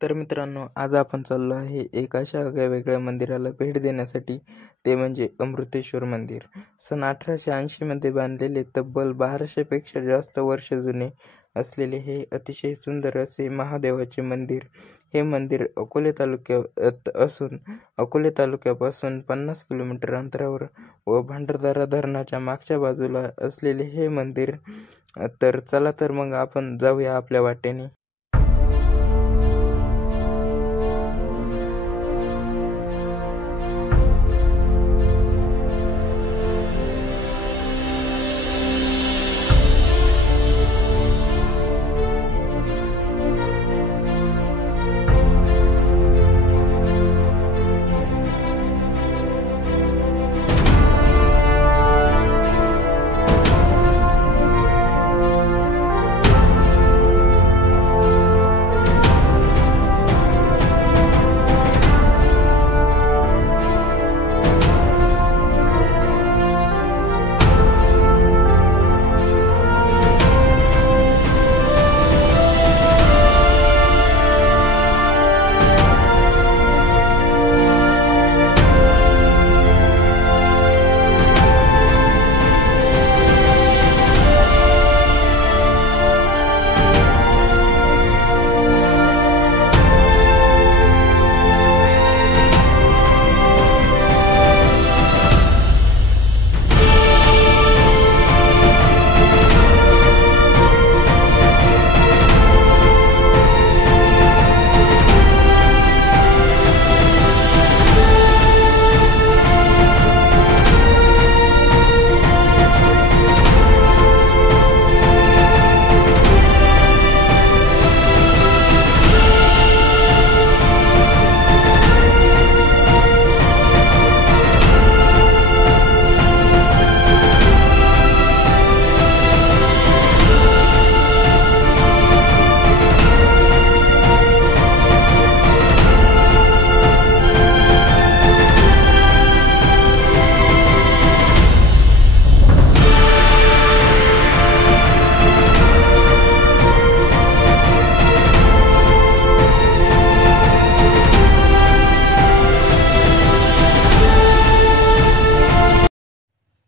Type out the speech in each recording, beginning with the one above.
तर मित्रांनो, आज आपण चाललो आहे एक अशा वेगळ्या मंदिराला भेट देण्यासाठी. ते म्हणजे अमृतेश्वर मंदिर. सन 1880 मध्ये बांधलेले, तब्बल 1200 पेक्षा जास्त वर्ष जुने असलेले हे अतिशय सुंदर असे महादेवाचे मंदिर. हे मंदिर अकोले तालुक्यात असून अकोले तालुक्यापासून 50 किलोमीटर अंतरावर व भंडारदरा धरणाच्या मागच्या बाजूला असलेले हे मंदिर. तर चला, तर मग आपण जाऊया आपल्या वाटेने.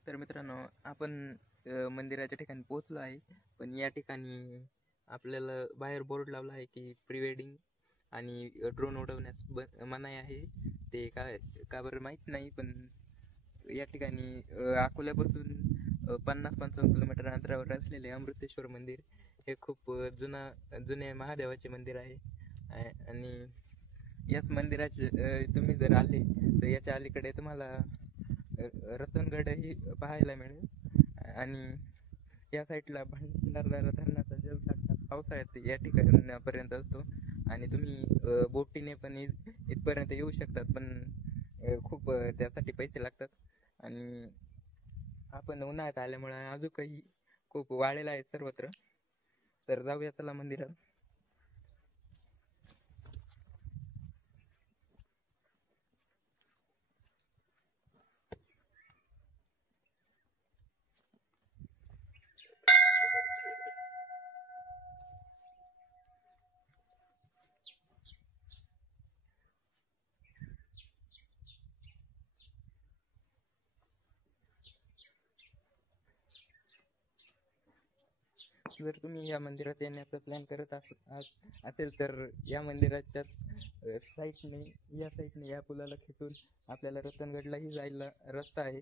तर मित्रांनो, आपण मंदिराच्या ठिकाणी पोहोचलो आहे. पण या ठिकाणी आपल्याला बाहेर बोर्ड लावला आहे की प्री वेडिंग आणि ड्रोन उडवण्यास मनाई आहे. ते का बरं माहीत नाही, पण या ठिकाणी अकोल्यापासून 50-55 किलोमीटर अंतरावर असलेले अमृतेश्वर मंदिर हे खूप जुने महादेवाचे मंदिर आहे. आणि याच मंदिराचे तुम्ही जर आले तर याच्या अलीकडे तुम्हाला रतनगडही पाहायला मिळेल. आणि या साईडला भंडारदरा धरणाचा जलसाठा पावसाळ्यात या ठिकाणापर्यंत असतो. आणि तुम्ही बोटीने पण इथपर्यंत येऊ शकतात, पण खूप त्यासाठी पैसे लागतात. आणि आपण उन्हाळ्यात आल्यामुळे अजूनही खूप वाळलेला आहे सर्वत्र. तर जाऊया चला मंदिरात. जर तुम्ही या मंदिरात येण्याचा प्लॅन करत असेल तर या मंदिराच्याच या साईडने या पुलाला खेटून आपल्याला रतनगडलाही जायला रस्ता आहे.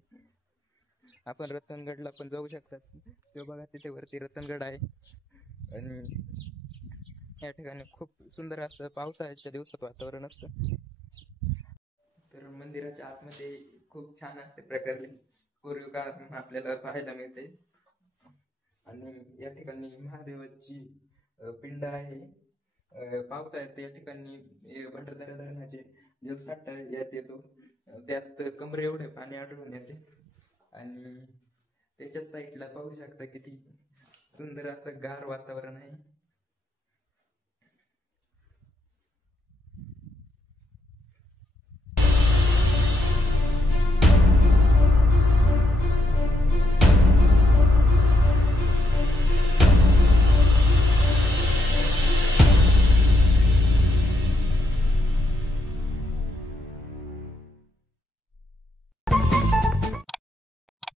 आपण रतनगडला पण जाऊ शकतात. ते बघा, तिथे वरती रतनगड आहे. आणि या ठिकाणी खूप सुंदर असं पावसाळ्याच्या दिवसात वातावरण असतं. तर मंदिराच्या आतमध्ये खूप छान असे प्रकारे कोरीव काम आपल्याला पाहायला मिळते. आणि या ठिकाणी महादेवाची पिंड आहे. पावसाळ्यात या ठिकाणी भंडारदरा धरणाचे जलसाठा यात येतो. त्यात कमरे एवढे पाणी आढळून येते. आणि त्याच्या साईडला पाहू शकता किती सुंदर असं गार वातावरण आहे.